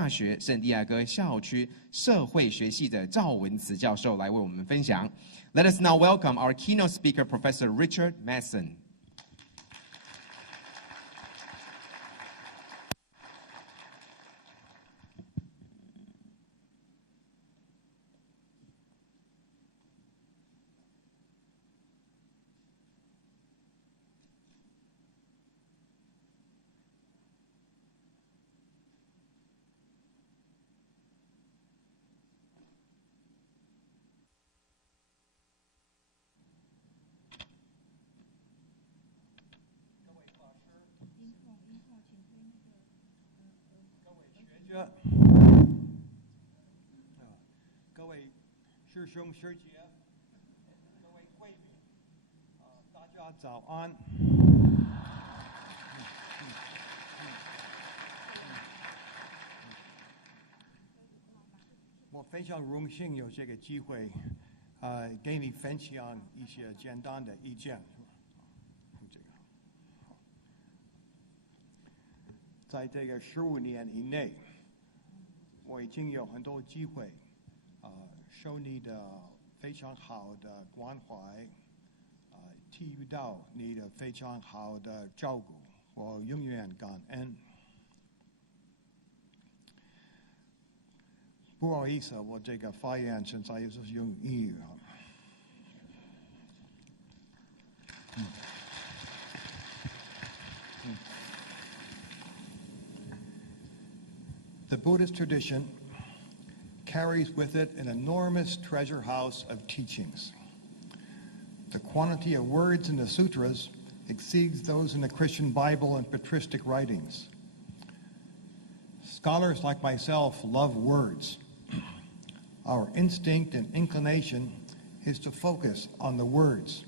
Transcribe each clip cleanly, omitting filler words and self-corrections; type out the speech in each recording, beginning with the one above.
大学圣地亚哥校区社会学系的赵文词教授来为我们分享。Let us now welcome our keynote speaker, Professor Richard Madsen.各位师兄师姐，各位贵宾，大家早安。我非常荣幸有这个机会，给你分享一些简单的意见。在这个15年以内，我已经有很多机会，受你的非常好的关怀，体遇到你的非常好的照顾，我永远感恩。不好意思，我这个发言现在是用英语啊。The Buddhist tradition carries with it an enormous treasure house of teachings. The quantity of words in the sutras exceeds those in the Christian Bible and patristic writings. Scholars like myself love words. Our instinct and inclination is to focus on the words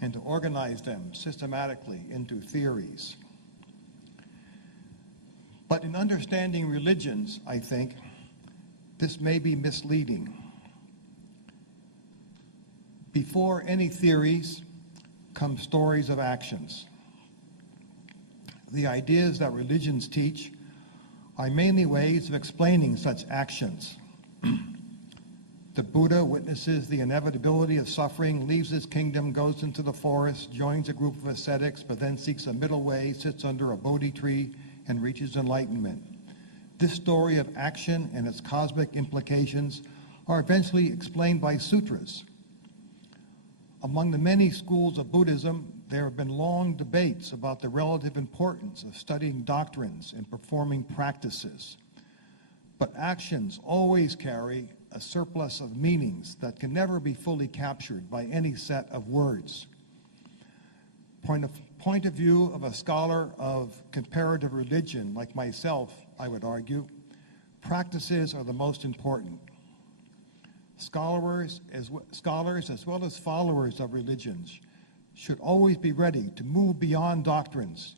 and to organize them systematically into theories. But in understanding religions, I think, this may be misleading. Before any theories come stories of actions. The ideas that religions teach are mainly ways of explaining such actions. The Buddha witnesses the inevitability of suffering, leaves his kingdom, goes into the forest, joins a group of ascetics, but then seeks a middle way, sits under a Bodhi tree, and reaches enlightenment. This story of action and its cosmic implications are eventually explained by sutras. Among the many schools of Buddhism, there have been long debates about the relative importance of studying doctrines and performing practices. But actions always carry a surplus of meanings that can never be fully captured by any set of words. Point of view of a scholar of comparative religion like myself, I would argue, practices are the most important. Scholars as well as followers of religions should always be ready to move beyond doctrines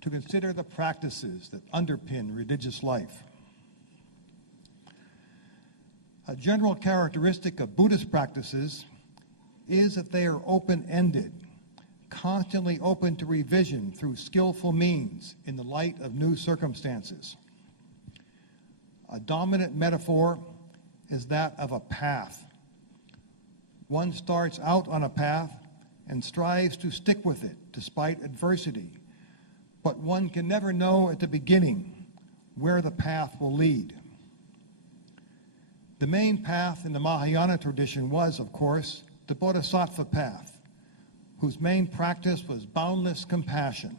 to consider the practices that underpin religious life. A general characteristic of Buddhist practices is that they are open-ended, constantly open to revision through skillful means in the light of new circumstances. A dominant metaphor is that of a path. One starts out on a path and strives to stick with it despite adversity, but one can never know at the beginning where the path will lead. The main path in the Mahayana tradition was, of course, the Bodhisattva path, whose main practice was boundless compassion.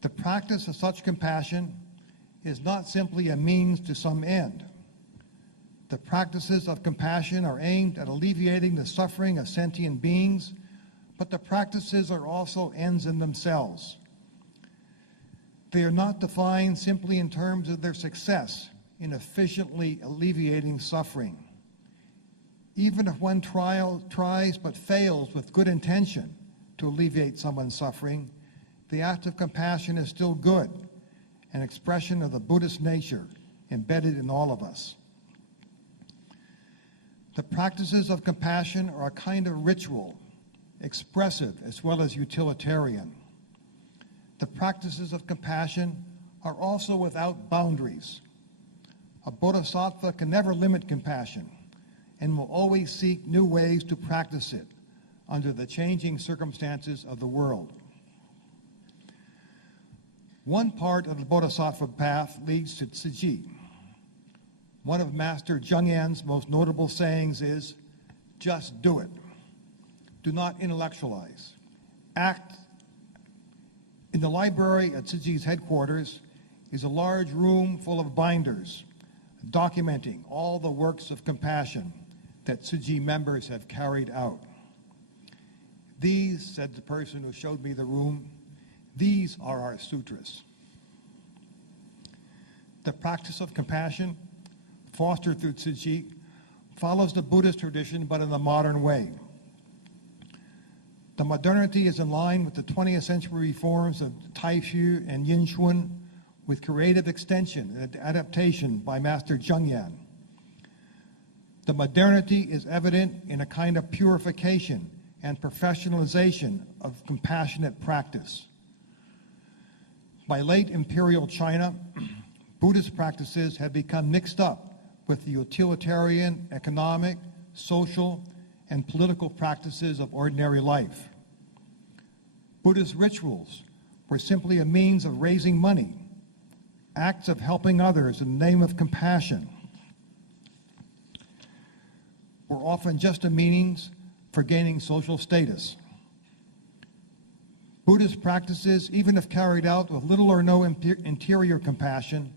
The practice of such compassion is not simply a means to some end. The practices of compassion are aimed at alleviating the suffering of sentient beings, but the practices are also ends in themselves. They are not defined simply in terms of their success in efficiently alleviating suffering. Even if one tries but fails with good intention to alleviate someone's suffering, the act of compassion is still good, an expression of the Buddhist nature embedded in all of us. The practices of compassion are a kind of ritual, expressive as well as utilitarian. The practices of compassion are also without boundaries. A bodhisattva can never limit compassion and will always seek new ways to practice it under the changing circumstances of the world. One part of the bodhisattva path leads to Tzu-chi. One of Master Zhengyan's most notable sayings is, just do it. Do not intellectualize. Act. In the library at Tzu-chi's headquarters is a large room full of binders documenting all the works of compassion that Tzu-chi members have carried out. These, said the person who showed me the room, these are our sutras. The practice of compassion, fostered through Tzu-chi, follows the Buddhist tradition, but in a modern way. The modernity is in line with the 20th century reforms of Tzu-chi and Yin-chuan, with creative extension and adaptation by Master Zhengyan. The modernity is evident in a kind of purification and professionalization of compassionate practice. By late imperial China, Buddhist practices have become mixed up with the utilitarian, economic, social, and political practices of ordinary life. Buddhist rituals were simply a means of raising money, acts of helping others in the name of compassion were often just a means for gaining social status. Buddhist practices, even if carried out with little or no interior compassion,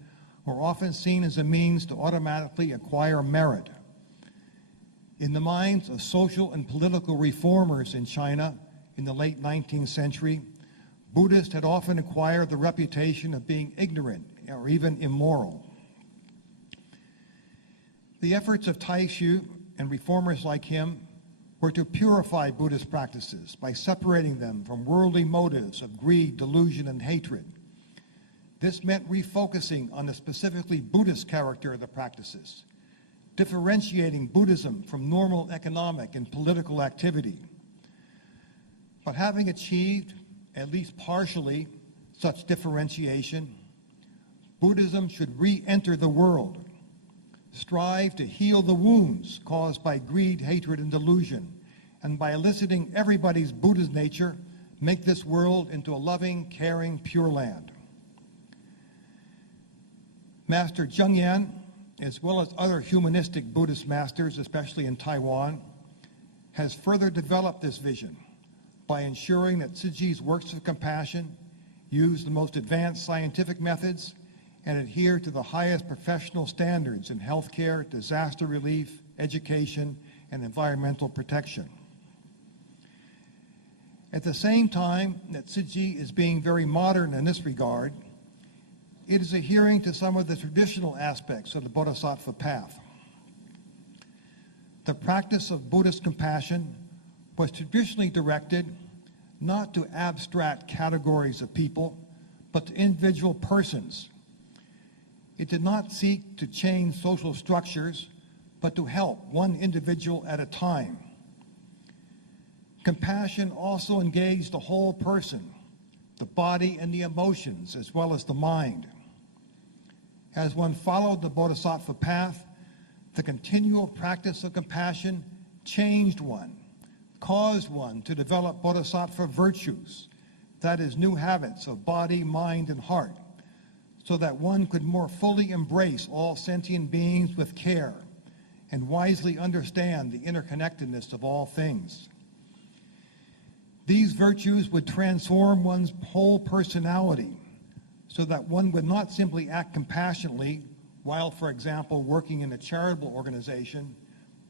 were often seen as a means to automatically acquire merit. In the minds of social and political reformers in China in the late 19th century, Buddhists had often acquired the reputation of being ignorant or even immoral. The efforts of Tzu-chi and reformers like him were to purify Buddhist practices by separating them from worldly motives of greed, delusion, and hatred. This meant refocusing on the specifically Buddhist character of the practices, differentiating Buddhism from normal economic and political activity. But having achieved, at least partially, such differentiation, Buddhism should re-enter the world, strive to heal the wounds caused by greed, hatred, and delusion, and by eliciting everybody's Buddhist nature, make this world into a loving, caring, pure land. Master Zhengyan, as well as other humanistic Buddhist masters, especially in Taiwan, has further developed this vision by ensuring that Tzu-chi's works of compassion use the most advanced scientific methods and adhere to the highest professional standards in healthcare, disaster relief, education, and environmental protection. At the same time that Tzu-chi is being very modern in this regard, it is adhering to some of the traditional aspects of the Bodhisattva path. The practice of Buddhist compassion was traditionally directed not to abstract categories of people, but to individual persons. It did not seek to change social structures, but to help one individual at a time. Compassion also engaged the whole person, the body and the emotions, as well as the mind. As one followed the Bodhisattva path, the continual practice of compassion changed one, caused one to develop Bodhisattva virtues, that is, new habits of body, mind, and heart, so that one could more fully embrace all sentient beings with care and wisely understand the interconnectedness of all things. These virtues would transform one's whole personality so that one would not simply act compassionately while, for example, working in a charitable organization,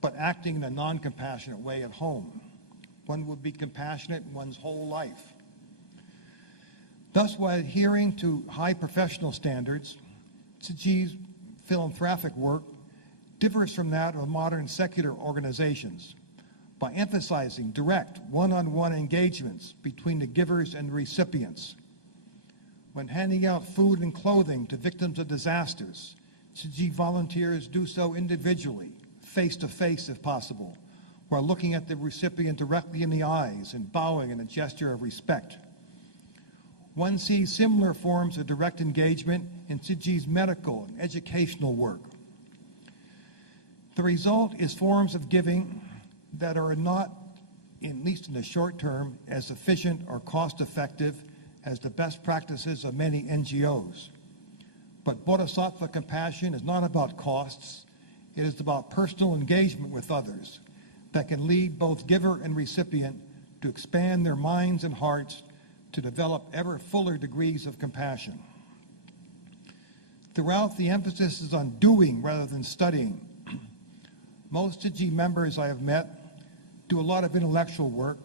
but acting in a non-compassionate way at home. One would be compassionate in one's whole life. Thus, while adhering to high professional standards, Tzu-chi's philanthropic work differs from that of modern secular organizations by emphasizing direct one-on-one engagements between the givers and the recipients. When handing out food and clothing to victims of disasters, Tzu-chi volunteers do so individually, face-to-face if possible, while looking at the recipient directly in the eyes and bowing in a gesture of respect. one sees similar forms of direct engagement in Tzu-chi's medical and educational work. The result is forms of giving that are not, at least in the short term, as efficient or cost-effective as the best practices of many NGOs. But Bodhisattva compassion is not about costs. It is about personal engagement with others that can lead both giver and recipient to expand their minds and hearts to develop ever fuller degrees of compassion. Throughout, the emphasis is on doing rather than studying. Most Tzu-chi members I have met do a lot of intellectual work,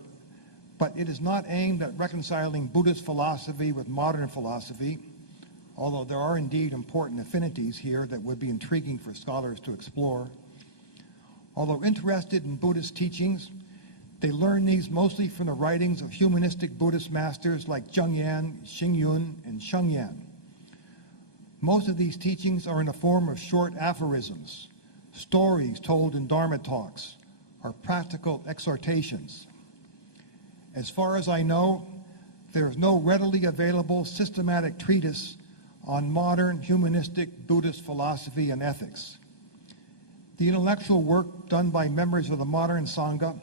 but it is not aimed at reconciling Buddhist philosophy with modern philosophy, although there are indeed important affinities here that would be intriguing for scholars to explore. Although interested in Buddhist teachings, they learn these mostly from the writings of humanistic Buddhist masters like Zhengyan, Xingyun, and Shengyan. Most of these teachings are in the form of short aphorisms, stories told in Dharma talks, or practical exhortations. As far as I know, there is no readily available systematic treatise on modern humanistic Buddhist philosophy and ethics. The intellectual work done by members of the modern Sangha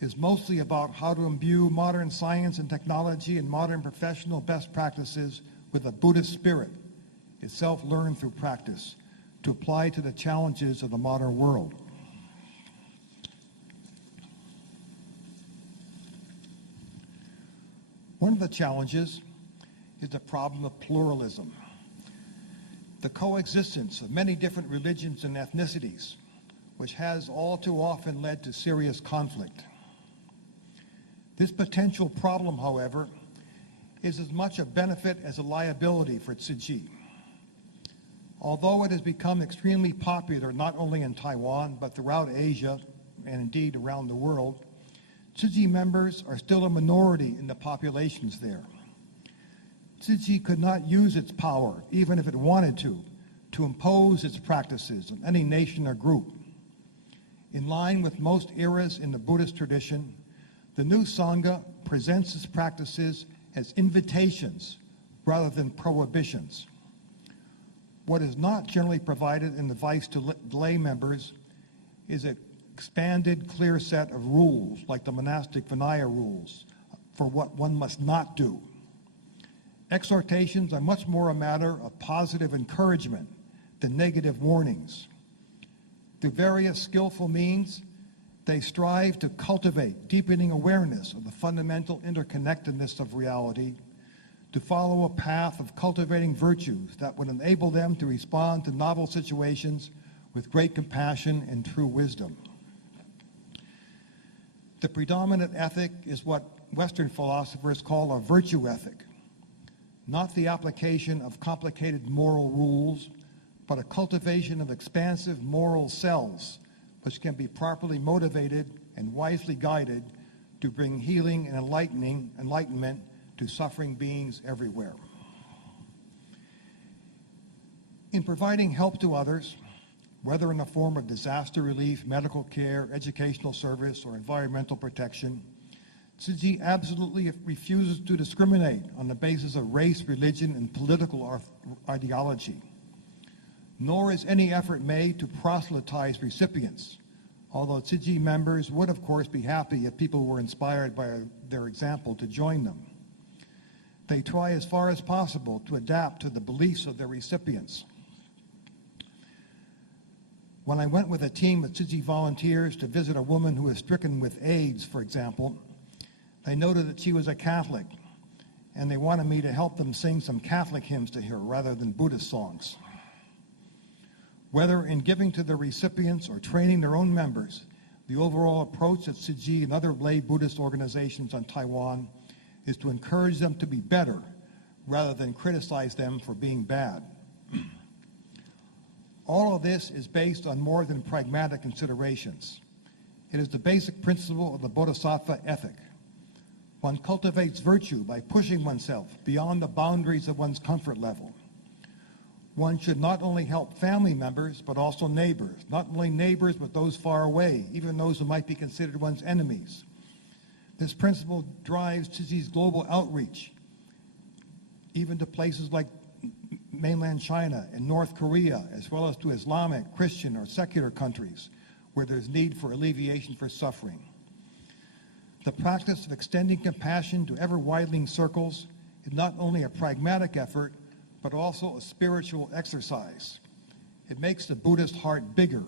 is mostly about how to imbue modern science and technology and modern professional best practices with a Buddhist spirit, itself learned through practice, to apply to the challenges of the modern world. One of the challenges is the problem of pluralism, the coexistence of many different religions and ethnicities, which has all too often led to serious conflict. This potential problem, however, is as much a benefit as a liability for Tzu-chi. Although it has become extremely popular not only in Taiwan, but throughout Asia, and indeed around the world, Tzu-chi members are still a minority in the populations there. Tzu-chi could not use its power, even if it wanted to impose its practices on any nation or group. In line with most eras in the Buddhist tradition, the new Sangha presents its practices as invitations rather than prohibitions. What is not generally provided in advice to lay members is an expanded, clear set of rules, like the monastic Vinaya rules, for what one must not do. Exhortations are much more a matter of positive encouragement than negative warnings. Through various skillful means, they strive to cultivate deepening awareness of the fundamental interconnectedness of reality, to follow a path of cultivating virtues that would enable them to respond to novel situations with great compassion and true wisdom. The predominant ethic is what Western philosophers call a virtue ethic, not the application of complicated moral rules, but a cultivation of expansive moral cells which can be properly motivated and wisely guided to bring healing and enlightenment to suffering beings everywhere. In providing help to others, whether in the form of disaster relief, medical care, educational service, or environmental protection, Tzu-chi absolutely refuses to discriminate on the basis of race, religion, and political ideology. Nor is any effort made to proselytize recipients, although Tzu-chi members would, of course, be happy if people were inspired by their example to join them. They try as far as possible to adapt to the beliefs of their recipients. When I went with a team of Tzu-chi volunteers to visit a woman who was stricken with AIDS, for example, they noted that she was a Catholic, and they wanted me to help them sing some Catholic hymns to her rather than Buddhist songs. Whether in giving to the recipients or training their own members, the overall approach at Tzu-chi and other lay Buddhist organizations on Taiwan is to encourage them to be better rather than criticize them for being bad. All of this is based on more than pragmatic considerations. It is the basic principle of the Bodhisattva ethic. One cultivates virtue by pushing oneself beyond the boundaries of one's comfort level. One should not only help family members, but also neighbors. Not only neighbors, but those far away, even those who might be considered one's enemies. This principle drives Tzu-chi's global outreach. even to places like mainland China and North Korea, as well as to Islamic, Christian, or secular countries where there's need for alleviation for suffering. The practice of extending compassion to ever-widening circles is not only a pragmatic effort, but also a spiritual exercise. It makes the Buddhist heart bigger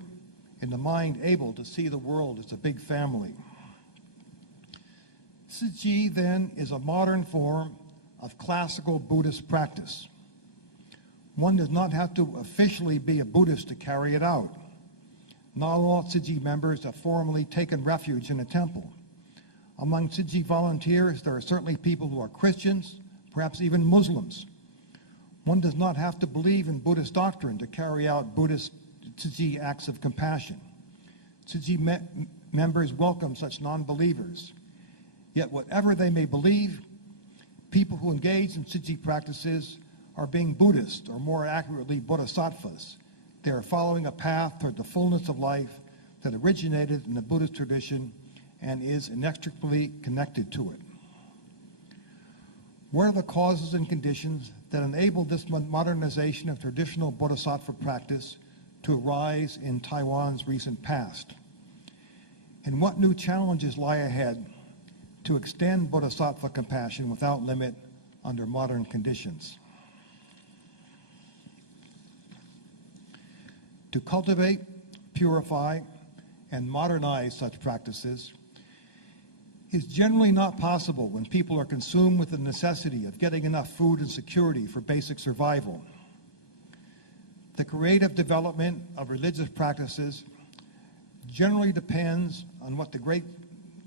and the mind able to see the world as a big family. Tzu-chi, then, is a modern form of classical Buddhist practice. One does not have to officially be a Buddhist to carry it out. Not all Tzu-chi members have formally taken refuge in a temple. Among Tzu-chi volunteers, there are certainly people who are Christians, perhaps even Muslims. One does not have to believe in Buddhist doctrine to carry out Buddhist Tzu-chi acts of compassion. Tzu-chi members welcome such non-believers. Yet whatever they may believe, people who engage in Tzu-chi practices are being Buddhist, or more accurately, Bodhisattvas. They are following a path toward the fullness of life that originated in the Buddhist tradition and is inextricably connected to it. What are the causes and conditions that enable this modernization of traditional Bodhisattva practice to arise in Taiwan's recent past? And what new challenges lie ahead to extend Bodhisattva compassion without limit under modern conditions? To cultivate, purify, and modernize such practices is generally not possible when people are consumed with the necessity of getting enough food and security for basic survival. The creative development of religious practices generally depends on what the great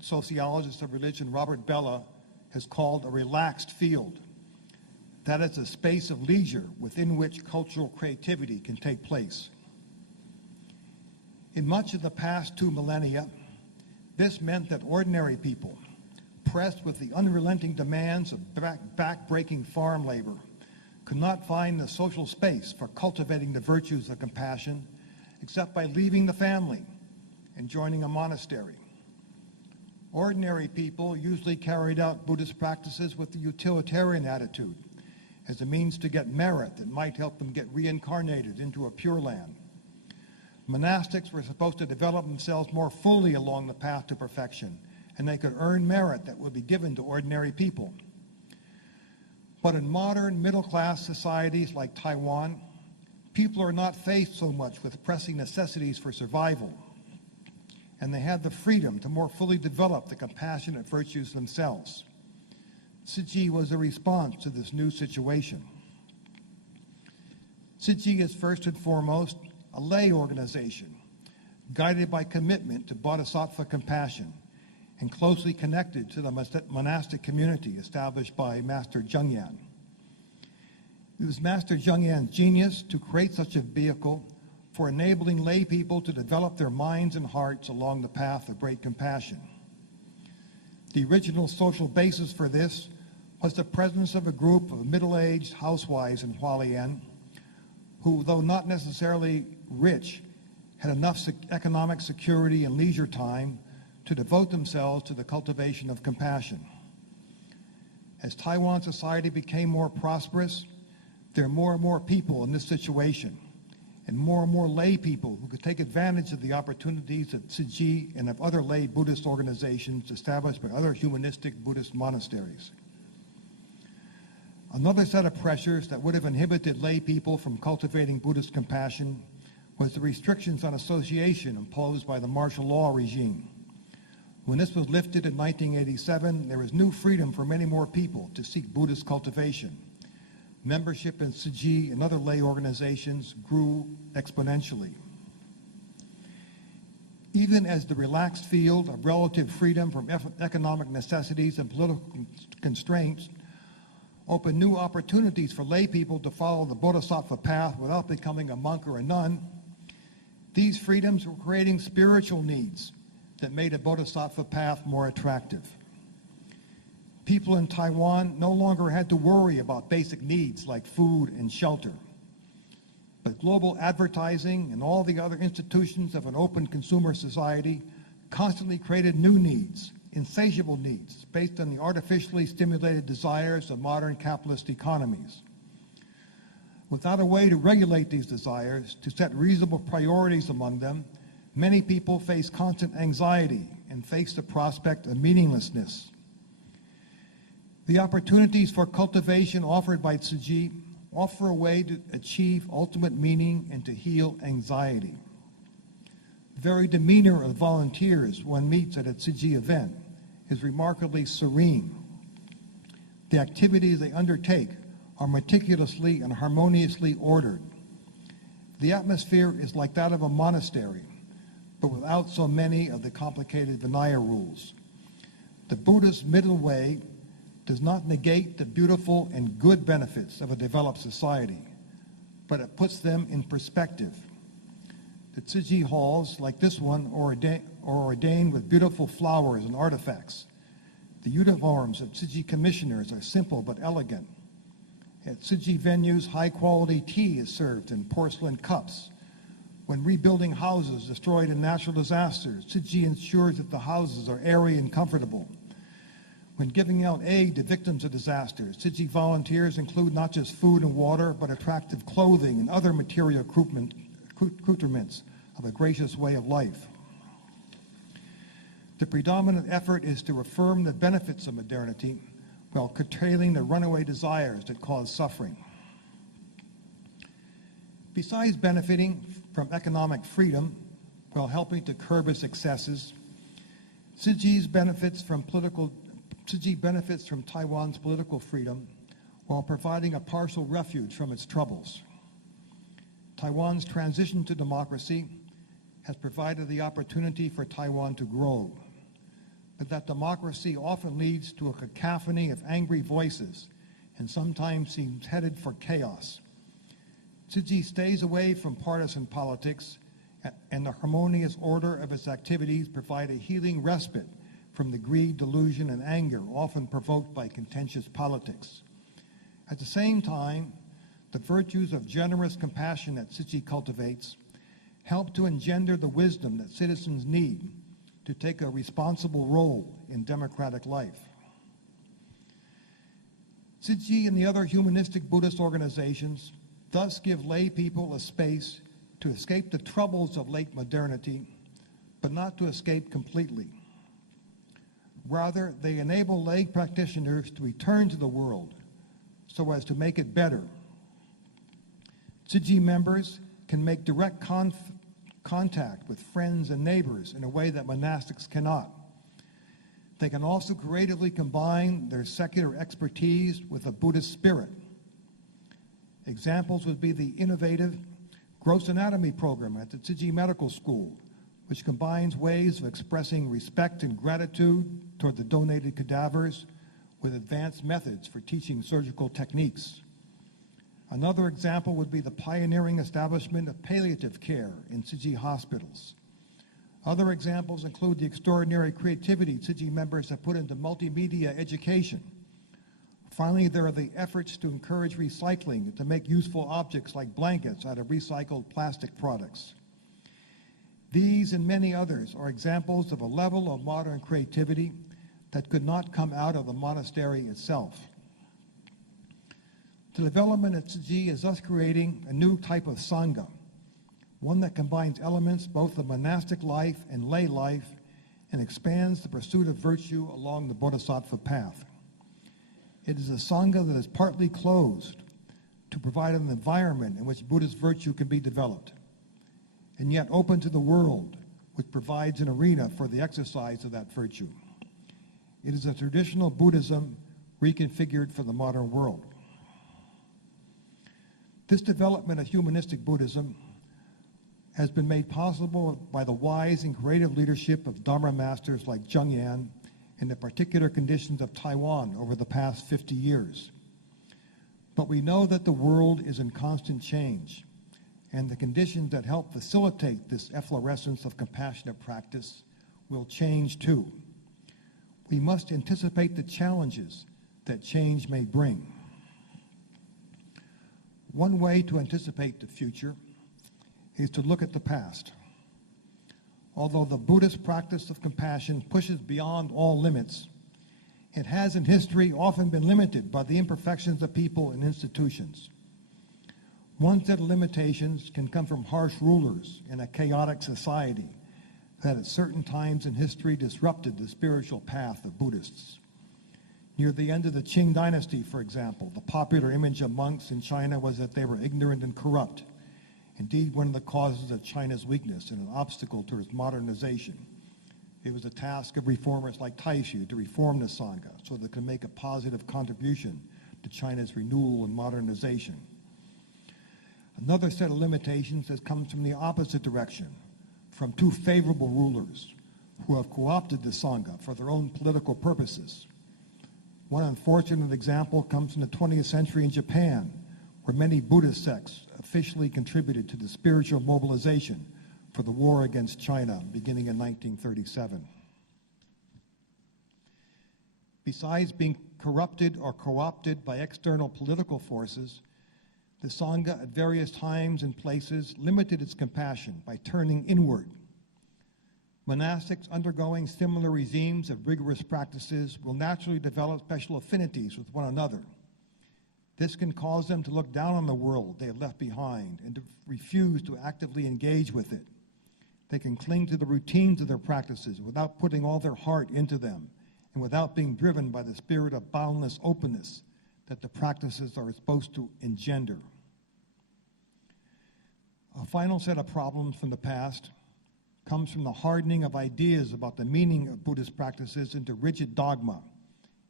sociologist of religion, Robert Bellah, has called a relaxed field. That is a space of leisure within which cultural creativity can take place. In much of the past 2 millennia, this meant that ordinary people, pressed with the unrelenting demands of back-breaking farm labor, could not find the social space for cultivating the virtues of compassion except by leaving the family and joining a monastery. Ordinary people usually carried out Buddhist practices with the utilitarian attitude as a means to get merit that might help them get reincarnated into a Pure Land. Monastics were supposed to develop themselves more fully along the path to perfection, and they could earn merit that would be given to ordinary people. But in modern middle-class societies like Taiwan, people are not faced so much with pressing necessities for survival, and they have the freedom to more fully develop the compassionate virtues themselves. Tzu-chi was a response to this new situation. Tzu-chi is first and foremost a lay organization, guided by commitment to bodhisattva compassion and closely connected to the monastic community established by Master Zhengyan. It was Master Zhengyan's genius to create such a vehicle for enabling lay people to develop their minds and hearts along the path of great compassion. The original social basis for this was the presence of a group of middle-aged housewives in Hualien who, though not necessarily rich, had enough economic security and leisure time to devote themselves to the cultivation of compassion. As Taiwan society became more prosperous, there are more and more people in this situation, and more lay people who could take advantage of the opportunities at Tzu-chi and of other lay Buddhist organizations established by other humanistic Buddhist monasteries. Another set of pressures that would have inhibited lay people from cultivating Buddhist compassion was the restrictions on association imposed by the martial law regime. When this was lifted in 1987, there was new freedom for many more people to seek Buddhist cultivation. Membership in Tzu-chi and other lay organizations grew exponentially. Even as the relaxed field of relative freedom from economic necessities and political constraints opened new opportunities for lay people to follow the bodhisattva path without becoming a monk or a nun, these freedoms were creating spiritual needs that made a bodhisattva path more attractive. People in Taiwan no longer had to worry about basic needs like food and shelter. But global advertising and all the other institutions of an open consumer society constantly created new needs insatiable needs based on the artificially stimulated desires of modern capitalist economies. Without a way to regulate these desires, to set reasonable priorities among them, many people face constant anxiety and face the prospect of meaninglessness. The opportunities for cultivation offered by Tzu-chi offer a way to achieve ultimate meaning and to heal anxiety. The very demeanor of volunteers one meets at a Tzu-chi event is remarkably serene. The activities they undertake are meticulously and harmoniously ordered. The atmosphere is like that of a monastery, but without so many of the complicated Vinaya rules. The Buddha's middle way does not negate the beautiful and good benefits of a developed society, but it puts them in perspective. The Tzu-chi halls, like this one, are ordained with beautiful flowers and artifacts. The uniforms of Tzu-chi commissioners are simple but elegant. At Tzu-chi venues, high-quality tea is served in porcelain cups. When rebuilding houses destroyed in natural disasters, Tzu-chi ensures that the houses are airy and comfortable. When giving out aid to victims of disasters, Tzu-chi volunteers include not just food and water, but attractive clothing and other material accoutrements of a gracious way of life. The predominant effort is to affirm the benefits of modernity while curtailing the runaway desires that cause suffering. Besides benefiting from economic freedom while helping to curb its excesses, Tzu-chi benefits from Taiwan's political freedom while providing a partial refuge from its troubles. Taiwan's transition to democracy has provided the opportunity for Taiwan to grow, but that democracy often leads to a cacophony of angry voices and sometimes seems headed for chaos. Tzu-chi stays away from partisan politics, and the harmonious order of its activities provide a healing respite from the greed, delusion, and anger often provoked by contentious politics. At the same time, the virtues of generous compassion that Tzu-chi cultivates help to engender the wisdom that citizens need to take a responsible role in democratic life. Tzu-chi and the other humanistic Buddhist organizations thus give lay people a space to escape the troubles of late modernity, but not to escape completely. Rather, they enable lay practitioners to return to the world so as to make it better. Tzu-chi members can make direct contact with friends and neighbors in a way that monastics cannot. They can also creatively combine their secular expertise with a Buddhist spirit. Examples would be the innovative gross anatomy program at the Tzu-chi Medical School, which combines ways of expressing respect and gratitude toward the donated cadavers with advanced methods for teaching surgical techniques. Another example would be the pioneering establishment of palliative care in Tzu-chi hospitals. Other examples include the extraordinary creativity Tzu-chi members have put into multimedia education. Finally, there are the efforts to encourage recycling to make useful objects like blankets out of recycled plastic products. These and many others are examples of a level of modern creativity that could not come out of the monastery itself. The development of Tzu-chi is thus creating a new type of Sangha, one that combines elements both of monastic life and lay life and expands the pursuit of virtue along the Bodhisattva path. It is a Sangha that is partly closed to provide an environment in which Buddhist virtue can be developed, and yet open to the world, which provides an arena for the exercise of that virtue. It is a traditional Buddhism reconfigured for the modern world. This development of humanistic Buddhism has been made possible by the wise and creative leadership of Dharma masters like Zheng Yan and the particular conditions of Taiwan over the past 50 years. But we know that the world is in constant change, and the conditions that help facilitate this efflorescence of compassionate practice will change too. We must anticipate the challenges that change may bring. One way to anticipate the future is to look at the past. Although the Buddhist practice of compassion pushes beyond all limits, it has in history often been limited by the imperfections of people and institutions. One set of limitations can come from harsh rulers in a chaotic society that at certain times in history disrupted the spiritual path of Buddhists. Near the end of the Qing dynasty, for example, the popular image of monks in China was that they were ignorant and corrupt. Indeed, one of the causes of China's weakness and an obstacle towards modernization. It was the task of reformers like Tzu-chi to reform the Sangha so they could make a positive contribution to China's renewal and modernization. Another set of limitations has come from the opposite direction, from too favorable rulers who have co-opted the Sangha for their own political purposes. One unfortunate example comes from the 20th century in Japan, where many Buddhist sects officially contributed to the spiritual mobilization for the war against China beginning in 1937. Besides being corrupted or co-opted by external political forces, the Sangha at various times and places limited its compassion by turning inward. Monastics undergoing similar regimes of rigorous practices will naturally develop special affinities with one another. This can cause them to look down on the world they have left behind and to refuse to actively engage with it. They can cling to the routines of their practices without putting all their heart into them and without being driven by the spirit of boundless openness that the practices are supposed to engender. A final set of problems from the past comes from the hardening of ideas about the meaning of Buddhist practices into rigid dogma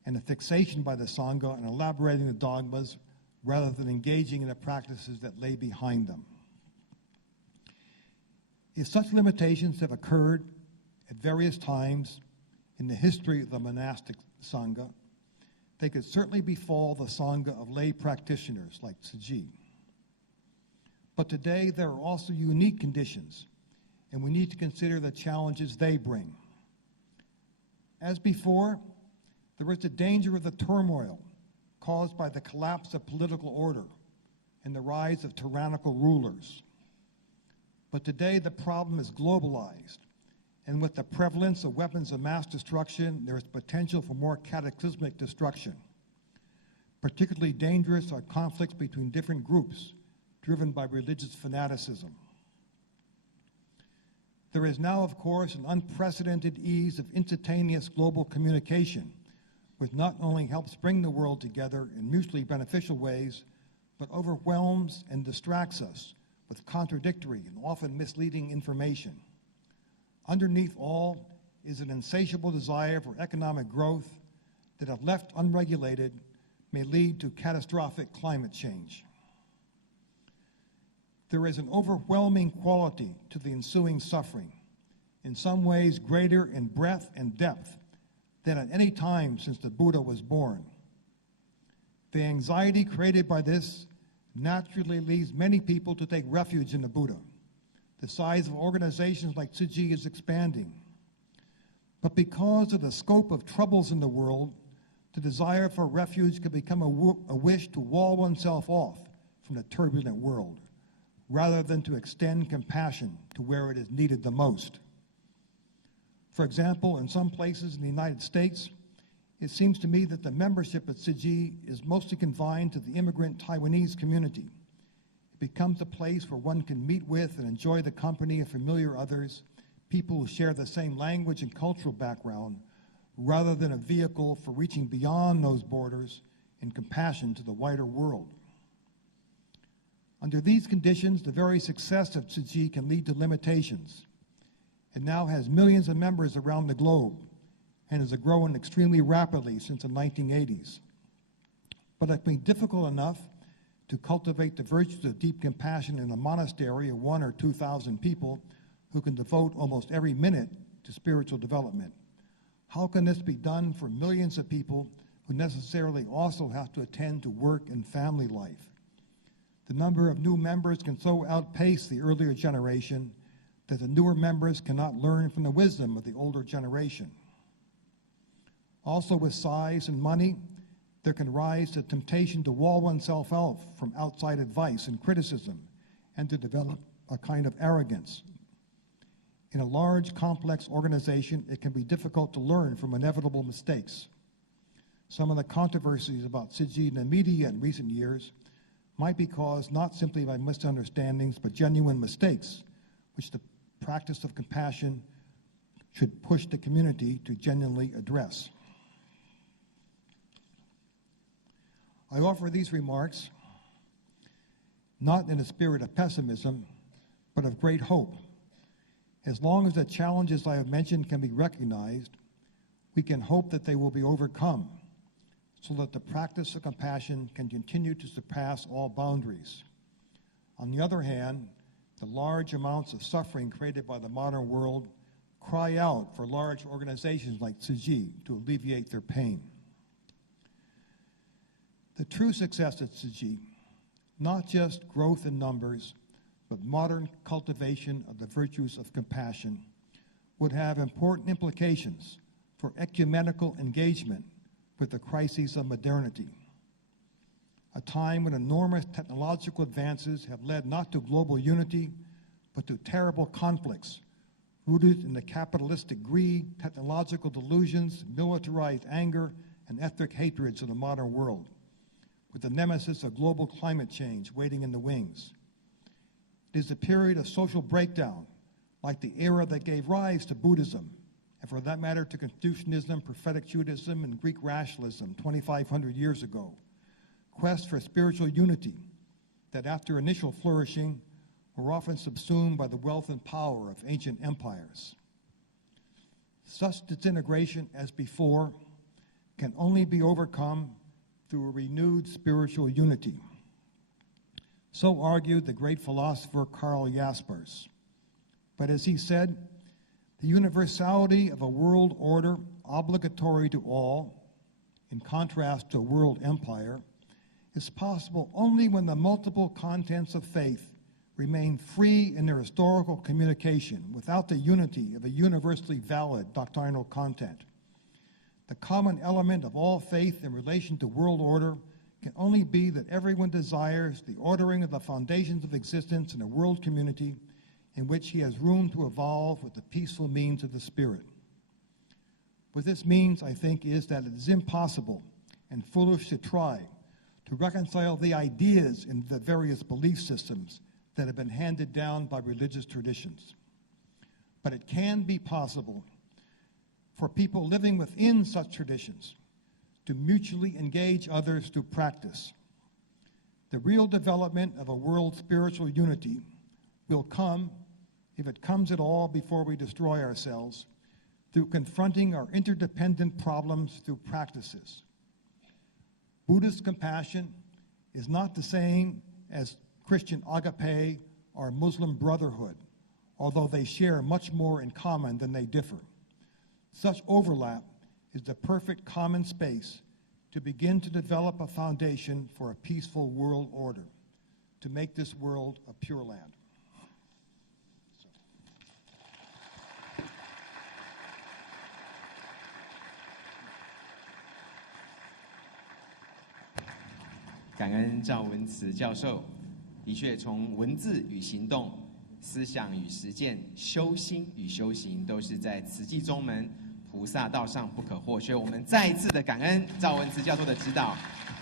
and a fixation by the Sangha on elaborating the dogmas rather than engaging in the practices that lay behind them. If such limitations have occurred at various times in the history of the monastic Sangha, they could certainly befall the Sangha of lay practitioners like Tzu-chi. But today there are also unique conditions, and we need to consider the challenges they bring. As before, there is the danger of the turmoil caused by the collapse of political order and the rise of tyrannical rulers. But today the problem is globalized, and with the prevalence of weapons of mass destruction, there is potential for more cataclysmic destruction. Particularly dangerous are conflicts between different groups driven by religious fanaticism. There is now, of course, an unprecedented ease of instantaneous global communication, which not only helps bring the world together in mutually beneficial ways, but overwhelms and distracts us with contradictory and often misleading information. Underneath all is an insatiable desire for economic growth that, if left unregulated, may lead to catastrophic climate change. There is an overwhelming quality to the ensuing suffering, in some ways greater in breadth and depth than at any time since the Buddha was born. The anxiety created by this naturally leads many people to take refuge in the Buddha. The size of organizations like Tzu-chi is expanding. But because of the scope of troubles in the world, the desire for refuge can become a wish to wall oneself off from the turbulent world, rather than to extend compassion to where it is needed the most. For example, in some places in the United States, it seems to me that the membership at Tzu-chi is mostly confined to the immigrant Taiwanese community. It becomes a place where one can meet with and enjoy the company of familiar others, people who share the same language and cultural background, rather than a vehicle for reaching beyond those borders in compassion to the wider world. Under these conditions, the very success of Tzu-chi can lead to limitations. It now has millions of members around the globe and has grown extremely rapidly since the 1980s. But it can be difficult enough to cultivate the virtues of deep compassion in a monastery of 1,000 or 2,000 people who can devote almost every minute to spiritual development. How can this be done for millions of people who necessarily also have to attend to work and family life? The number of new members can so outpace the earlier generation that the newer members cannot learn from the wisdom of the older generation. Also, with size and money, there can rise the temptation to wall oneself off from outside advice and criticism and to develop a kind of arrogance. In a large, complex organization, it can be difficult to learn from inevitable mistakes. Some of the controversies about Tzu-chi in the media in recent years might be caused not simply by misunderstandings, but genuine mistakes, which the practice of compassion should push the community to genuinely address. I offer these remarks not in a spirit of pessimism, but of great hope. As long as the challenges I have mentioned can be recognized, we can hope that they will be overcome, so that the practice of compassion can continue to surpass all boundaries. On the other hand, the large amounts of suffering created by the modern world cry out for large organizations like Tzu-chi to alleviate their pain. The true success of Tzu-chi, not just growth in numbers, but modern cultivation of the virtues of compassion, would have important implications for ecumenical engagement with the crises of modernity. A time when enormous technological advances have led not to global unity, but to terrible conflicts rooted in the capitalistic greed, technological delusions, militarized anger, and ethnic hatreds of the modern world, with the nemesis of global climate change waiting in the wings. It is a period of social breakdown, like the era that gave rise to Buddhism, and for that matter to Confucianism, prophetic Judaism, and Greek rationalism 2,500 years ago. Quest for spiritual unity that after initial flourishing were often subsumed by the wealth and power of ancient empires. Such disintegration as before can only be overcome through a renewed spiritual unity. So argued the great philosopher Karl Jaspers. But as he said, the universality of a world order obligatory to all, in contrast to a world empire, is possible only when the multiple contents of faith remain free in their historical communication without the unity of a universally valid doctrinal content. The common element of all faith in relation to world order can only be that everyone desires the ordering of the foundations of existence in a world community in which he has room to evolve with the peaceful means of the Spirit. What this means, I think, is that it is impossible and foolish to try to reconcile the ideas in the various belief systems that have been handed down by religious traditions. But it can be possible for people living within such traditions to mutually engage others through practice. The real development of a world spiritual unity will come, if it comes at all before we destroy ourselves, through confronting our interdependent problems through practices. Buddhist compassion is not the same as Christian agape or Muslim brotherhood, although they share much more in common than they differ. Such overlap is the perfect common space to begin to develop a foundation for a peaceful world order, to make this world a pure land. 感恩赵文慈教授，的确从文字与行动、思想与实践、修心与修行，都是在慈济宗门菩萨道上不可或缺。我们再一次的感恩赵文慈教授的指导。